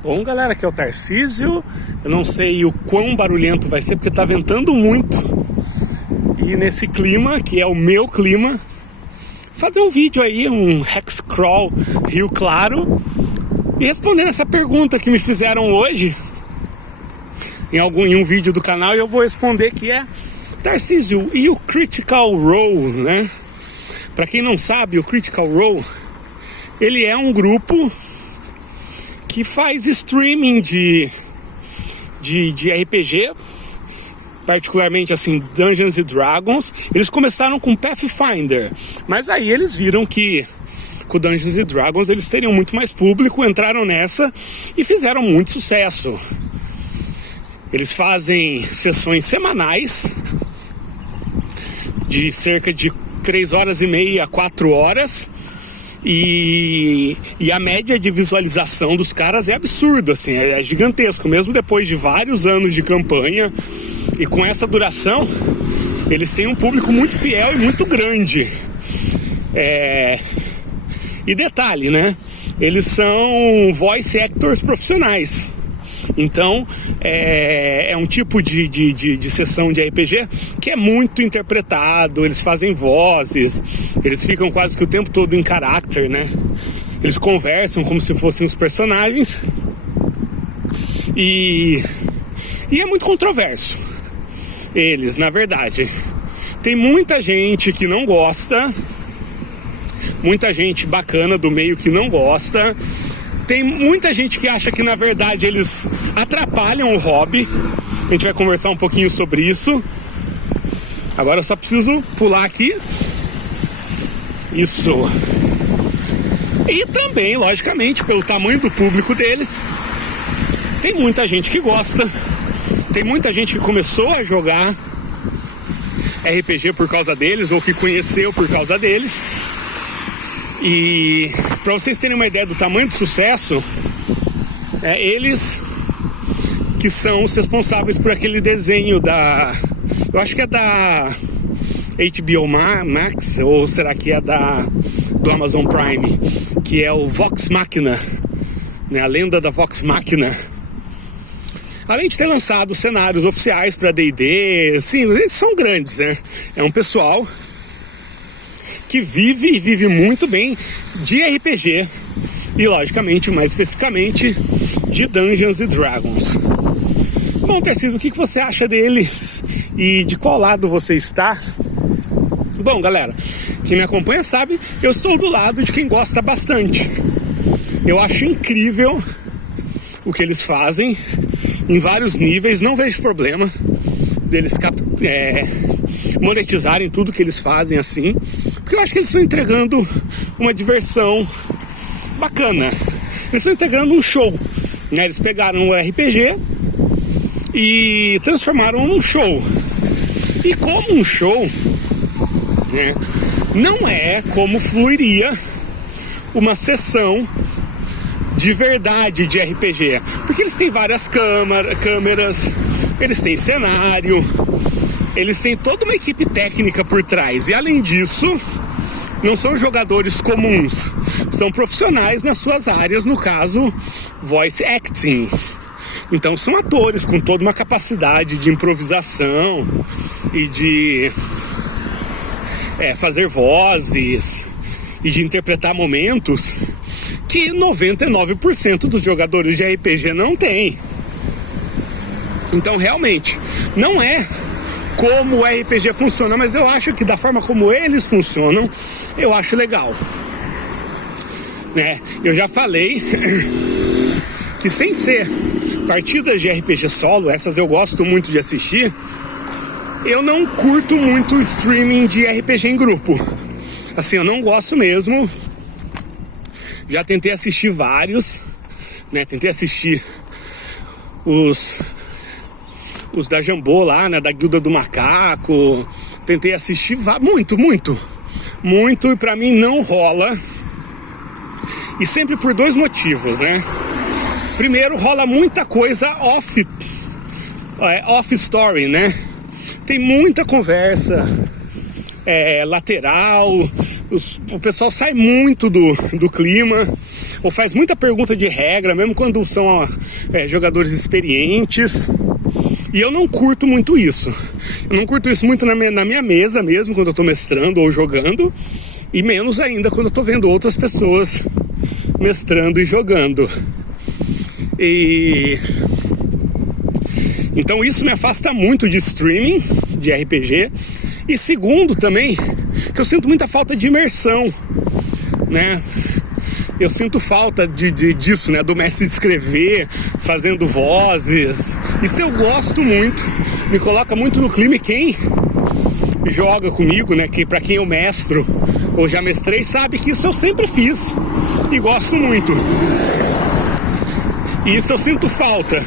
Bom, galera, aqui é o Tarcísio. Eu não sei o quão barulhento vai ser porque tá ventando muito. E nesse clima, que é o meu clima, fazer um vídeo aí, um Hexcrawl Rio Claro, e respondendo essa pergunta que me fizeram hoje em um vídeo do canal, e eu vou responder que é: Tarcísio, e o Critical Role, né? Pra quem não sabe, o Critical Role, ele é um grupo que faz streaming de RPG, particularmente assim, Dungeons & Dragons. Eles começaram com Pathfinder, mas aí eles viram que com Dungeons & Dragons eles teriam muito mais público, entraram nessa e fizeram muito sucesso. Eles fazem sessões semanais de cerca de 3 horas e meia a 4 horas. E a média de visualização dos caras é absurdo, assim, é gigantesco. Mesmo depois de vários anos de campanha e com essa duração, eles têm um público muito fiel e muito grande. E detalhe, né? Eles são voice actors profissionais. Então, é um tipo de sessão de RPG que é muito interpretado. Eles fazem vozes, eles ficam quase que o tempo todo em caráter, né? Eles conversam como se fossem os personagens. E é muito controverso. Eles, na verdade, tem muita gente que não gosta, muita gente bacana do meio que não gosta. Tem muita gente que acha que, na verdade, eles atrapalham o hobby. A gente vai conversar um pouquinho sobre isso. Agora eu só preciso pular aqui. Isso. E também, logicamente, pelo tamanho do público deles, tem muita gente que gosta. Tem muita gente que começou a jogar RPG por causa deles, ou que conheceu por causa deles. E para vocês terem uma ideia do tamanho do sucesso, eles que são os responsáveis por aquele desenho eu acho que é da HBO Max, ou será que é do Amazon Prime, que é o Vox Machina, né? A lenda da Vox Machina. Além de ter lançado cenários oficiais para D&D, sim, eles são grandes, né? É um pessoal que vive muito bem de RPG e, logicamente, mais especificamente, de Dungeons & Dragons. Bom, Tarcísio, o que você acha deles e de qual lado você está? Bom, galera, quem me acompanha sabe, eu estou do lado de quem gosta bastante. Eu acho incrível o que eles fazem em vários níveis, não vejo problema deles monetizarem tudo que eles fazem assim, porque eu acho que eles estão entregando uma diversão bacana. Eles estão entregando um show, né? Eles pegaram o RPG e transformaram num show. E como um show, né, não é como fluiria uma sessão de verdade de RPG, porque eles têm várias câmeras, eles têm cenário, eles têm toda uma equipe técnica por trás. E além disso, não são jogadores comuns, são profissionais nas suas áreas, no caso, voice acting. Então são atores com toda uma capacidade de improvisação e de fazer vozes e de interpretar momentos que 99% dos jogadores de RPG não tem. Então realmente não é como o RPG funciona, mas eu acho que da forma como eles funcionam, eu acho legal, né? Eu já falei que, sem ser partidas de RPG solo, essas eu gosto muito de assistir, eu não curto muito o streaming de RPG em grupo. Assim, eu não gosto mesmo. Já tentei assistir vários, né? Tentei assistir os da Jambô lá, né? Da Guilda do Macaco. Tentei assistir muito, e pra mim não rola. E sempre por 2 motivos, né? Primeiro, rola muita coisa off story, né? Tem muita conversa lateral, o pessoal sai muito do clima. ou faz muita pergunta de regra, mesmo quando são jogadores experientes. E eu não curto muito isso. Eu não curto isso muito na minha mesa mesmo, quando eu tô mestrando ou jogando. E menos ainda quando eu tô vendo outras pessoas mestrando e jogando. Então isso me afasta muito de streaming, de RPG. E segundo também, que eu sinto muita falta de imersão, né? Eu sinto falta disso, né? Do mestre escrever, fazendo vozes. Isso eu gosto muito, me coloca muito no clima. E quem joga comigo, né? Que para quem eu mestro ou já mestrei, sabe que isso eu sempre fiz e gosto muito. E isso eu sinto falta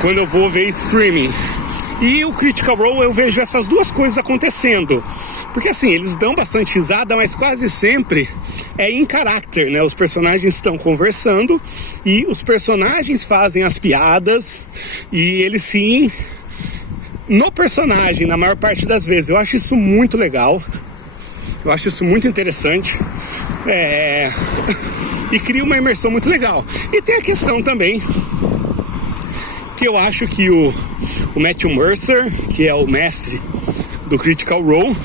quando eu vou ver streaming. E o Critical Role eu vejo essas duas coisas acontecendo. Porque assim, eles dão bastante risada, mas quase sempre é em caráter, né? Os personagens estão conversando e os personagens fazem as piadas e eles sim no personagem, na maior parte das vezes. Eu acho isso muito legal. Eu acho isso muito interessante. E cria uma imersão muito legal. E tem a questão também que eu acho que o Matthew Mercer, que é o mestre do Critical Role,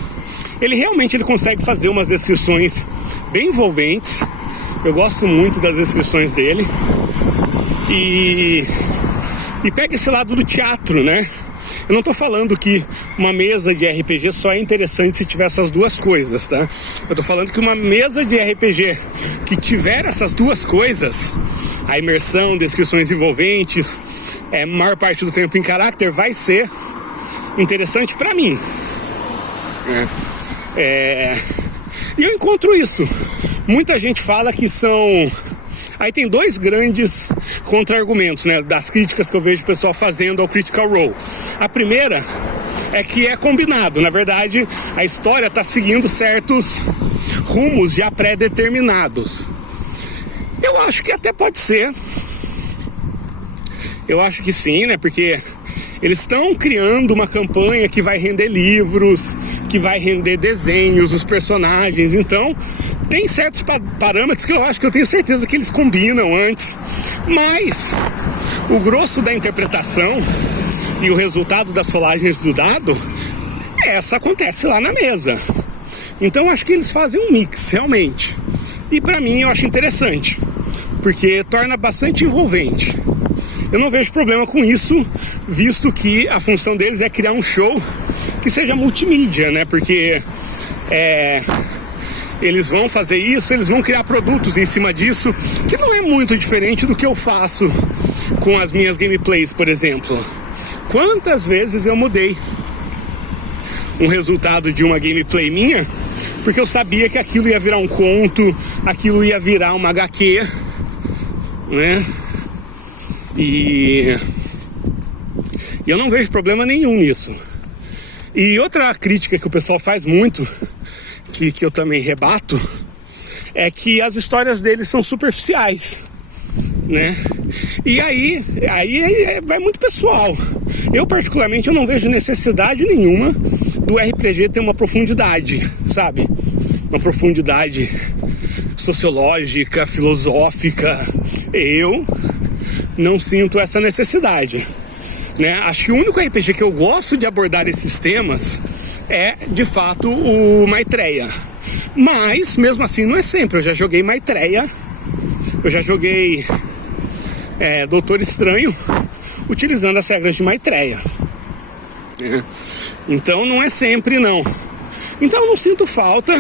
ele realmente consegue fazer umas descrições bem envolventes. Eu gosto muito das descrições dele. E pega esse lado do teatro, né? Eu não tô falando que uma mesa de RPG só é interessante se tiver essas duas coisas, tá? Eu tô falando que uma mesa de RPG que tiver essas duas coisas, a imersão, descrições envolventes, maior parte do tempo em caráter, vai ser interessante pra mim. E eu encontro isso. Muita gente fala que são... Aí tem dois grandes contra-argumentos, né, das críticas que eu vejo o pessoal fazendo ao Critical Role. A primeira é que é combinado. Na verdade, a história está seguindo certos rumos já pré-determinados. Eu acho que até pode ser. Eu acho que sim, né, porque eles estão criando uma campanha que vai render livros, que vai render desenhos, os personagens. Então, tem certos parâmetros que eu tenho certeza que eles combinam antes. Mas o grosso da interpretação e o resultado das rolagens do dado, essa acontece lá na mesa. Então, acho que eles fazem um mix, realmente. E pra mim, eu acho interessante, porque torna bastante envolvente. Eu não vejo problema com isso, visto que a função deles é criar um show que seja multimídia, né? Porque eles vão fazer isso, eles vão criar produtos em cima disso, que não é muito diferente do que eu faço com as minhas gameplays, por exemplo. Quantas vezes eu mudei um resultado de uma gameplay minha, porque eu sabia que aquilo ia virar um conto, aquilo ia virar uma HQ, né? E eu não vejo problema nenhum nisso. E outra crítica que o pessoal faz muito, que eu também rebato, é que as histórias deles são superficiais, né? E aí vai muito pessoal. Eu particularmente eu não vejo necessidade nenhuma do RPG ter uma profundidade, sabe? Uma profundidade sociológica, filosófica. Eu não sinto essa necessidade, né? Acho que o único RPG que eu gosto de abordar esses temas é, de fato, o Maitreya. Mas, mesmo assim, não é sempre. Eu já joguei Maitreya, eu já joguei Doutor Estranho, utilizando as regras de Maitreya. Então, não é sempre, não. Então, eu não sinto falta.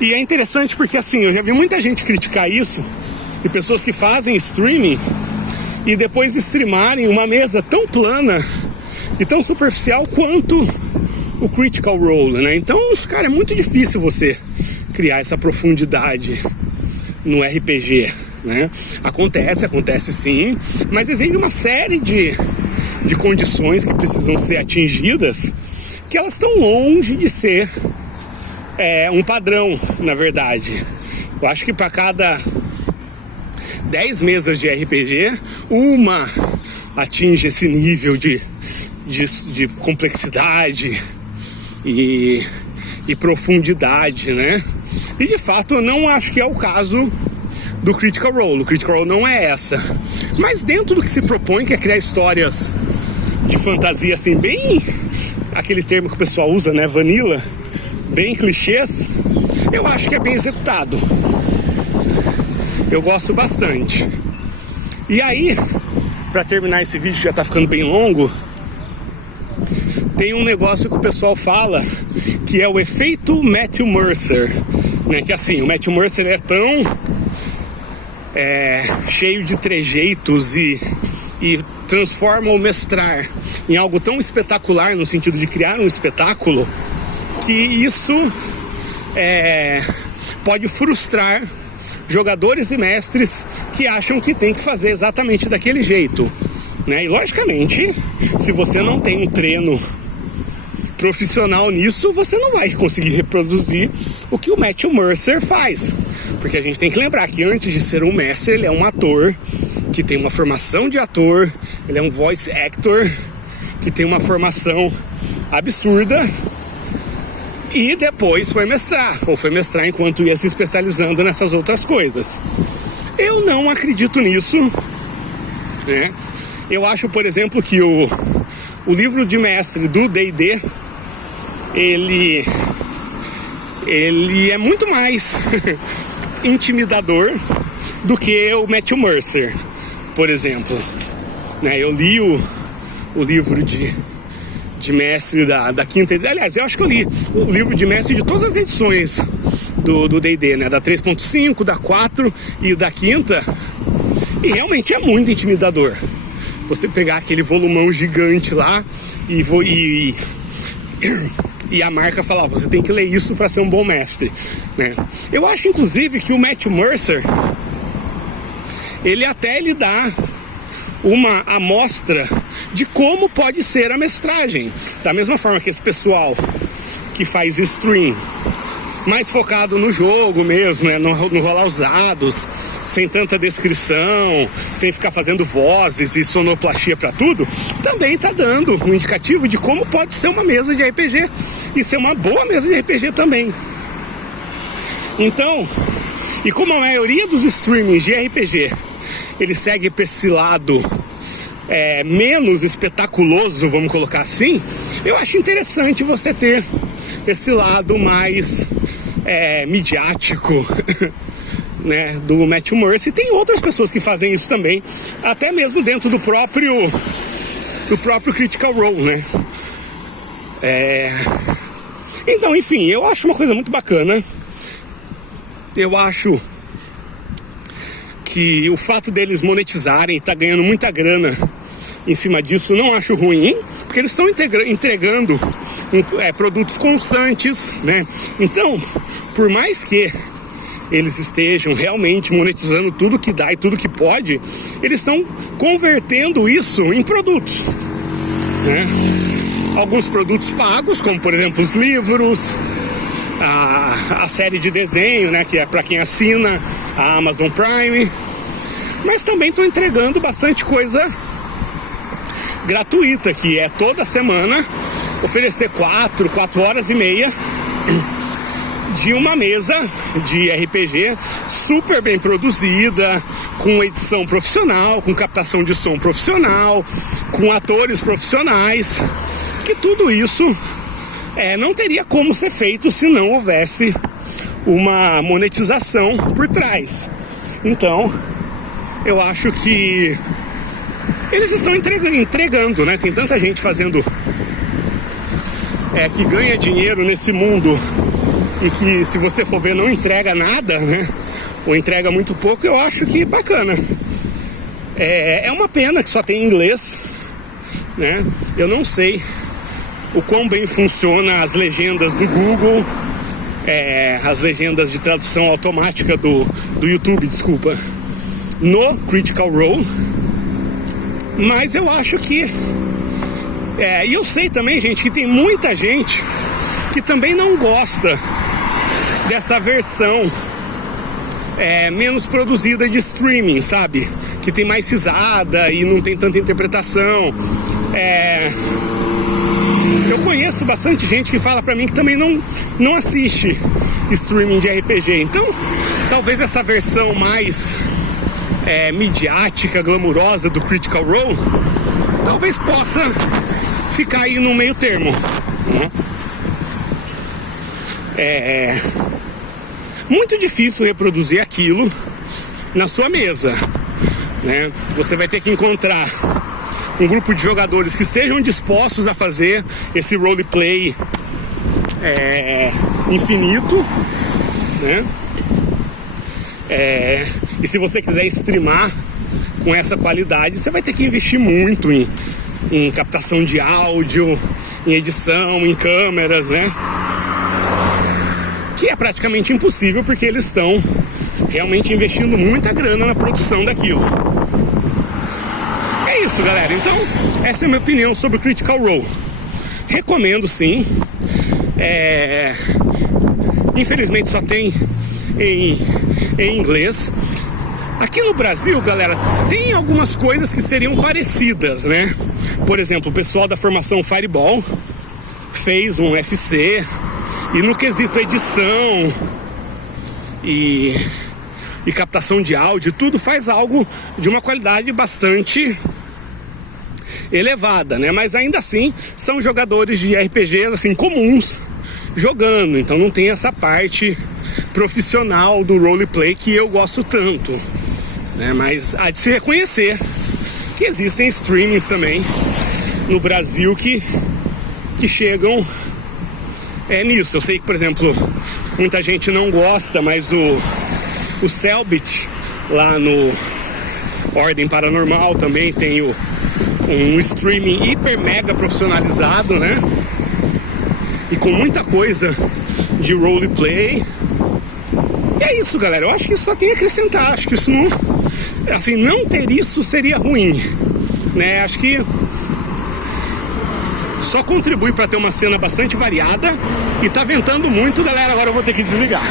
E é interessante porque, assim, eu já vi muita gente criticar isso, e pessoas que fazem streaming e depois streamarem uma mesa tão plana e tão superficial quanto o Critical Role, né? Então, cara, é muito difícil você criar essa profundidade no RPG, né? Acontece sim, mas existe uma série de condições que precisam ser atingidas, que elas estão longe de ser um padrão, na verdade. Eu acho que para cada 10 mesas de RPG, uma atinge esse nível de complexidade e profundidade, né? E de fato eu não acho que é o caso do Critical Role. O Critical Role não é essa. Mas dentro do que se propõe, que é criar histórias de fantasia, assim, bem... aquele termo que o pessoal usa, né? Vanilla. Bem clichês. Eu acho que é bem executado. Eu gosto bastante. E aí, pra terminar esse vídeo que já tá ficando bem longo, tem um negócio que o pessoal fala que é o efeito Matthew Mercer, né? Que assim, o Matthew Mercer é tão cheio de trejeitos e transforma o mestrar em algo tão espetacular, no sentido de criar um espetáculo, que isso pode frustrar jogadores e mestres que acham que tem que fazer exatamente daquele jeito, né? E logicamente, se você não tem um treino profissional nisso, você não vai conseguir reproduzir o que o Matthew Mercer faz, porque a gente tem que lembrar que antes de ser um mestre, ele é um ator que tem uma formação de ator, ele é um voice actor que tem uma formação absurda, e depois foi mestrar enquanto ia se especializando nessas outras coisas. Eu não acredito nisso, né? Eu acho, por exemplo, que o livro de mestre do D&D, ele é muito mais intimidador do que o Matthew Mercer, por exemplo, né? Eu li o livro de mestre da quinta, aliás, eu acho que eu li o livro de mestre de todas as edições do D&D, né? Da 3.5, da 4 e da quinta, e realmente é muito intimidador você pegar aquele volumão gigante lá e a marca falar, você tem que ler isso para ser um bom mestre, né? Eu acho inclusive que o Matthew Mercer, ele até lhe dá uma amostra de como pode ser a mestragem, da mesma forma que esse pessoal que faz stream mais focado no jogo mesmo, né? no rolar os dados, sem tanta descrição, sem ficar fazendo vozes e sonoplastia para tudo, também tá dando um indicativo de como pode ser uma mesa de RPG e ser uma boa mesa de RPG também. Então, e como a maioria dos streamings de RPG ele segue para esse lado menos espetaculoso, vamos colocar assim, eu acho interessante você ter esse lado mais midiático, né, do Matthew Mercer. E tem outras pessoas que fazem isso também, até mesmo dentro do próprio Critical Role, né? Então, enfim, eu acho uma coisa muito bacana. Eu acho que o fato deles monetizarem e tá ganhando muita grana em cima disso, não acho ruim, porque eles estão entregando produtos constantes, né? Então, por mais que eles estejam realmente monetizando tudo que dá e tudo que pode, eles estão convertendo isso em produtos, né? Alguns produtos pagos, como por exemplo os livros, a série de desenho, né, que é para quem assina a Amazon Prime, mas também estou entregando bastante coisa gratuita, que é toda semana oferecer 4 horas e meia de uma mesa de RPG super bem produzida, com edição profissional, com captação de som profissional, com atores profissionais, que tudo isso não teria como ser feito se não houvesse uma monetização por trás. Então, eu acho que eles estão entregando, né? Tem tanta gente fazendo que ganha dinheiro nesse mundo e que, se você for ver, não entrega nada, né? Ou entrega muito pouco. Eu acho que bacana. É uma pena que só tem inglês, né? Eu não sei o quão bem funciona as legendas do Google, as legendas de tradução automática do YouTube, desculpa, no Critical Role, mas eu acho que e eu sei também, gente, que tem muita gente que também não gosta dessa versão menos produzida de streaming, sabe? Que tem mais risada e não tem tanta interpretação. Eu conheço bastante gente que fala pra mim que também não assiste streaming de RPG. Então, talvez essa versão mais midiática, glamurosa do Critical Role, talvez possa ficar aí no meio termo, né? É muito difícil reproduzir aquilo na sua mesa, né? Você vai ter que encontrar um grupo de jogadores que estejam dispostos a fazer esse roleplay infinito, né? E se você quiser streamar com essa qualidade, você vai ter que investir muito em captação de áudio, em edição, em câmeras, né? Que é praticamente impossível, porque eles estão realmente investindo muita grana na produção daquilo. É isso, galera. Então, essa é a minha opinião sobre o Critical Role. Recomendo, sim. Infelizmente só tem em inglês. Aqui no Brasil, galera, tem algumas coisas que seriam parecidas, né? Por exemplo, o pessoal da formação Fireball fez um FC, e no quesito edição e captação de áudio, tudo faz algo de uma qualidade bastante elevada, né? Mas ainda assim, são jogadores de RPGs, assim, comuns jogando, então não tem essa parte profissional do roleplay que eu gosto tanto, né? Mas há de se reconhecer que existem streamings também no Brasil que chegam nisso. Eu sei que, por exemplo, muita gente não gosta, mas o Selbit lá no Ordem Paranormal também tem um streaming hiper mega profissionalizado, né? E com muita coisa de roleplay. E é isso, galera. Eu acho que isso só tem a acrescentar. Acho que isso não... Assim, não ter isso seria ruim, né? Acho que só contribui para ter uma cena bastante variada. E tá ventando muito, galera. Agora eu vou ter que desligar.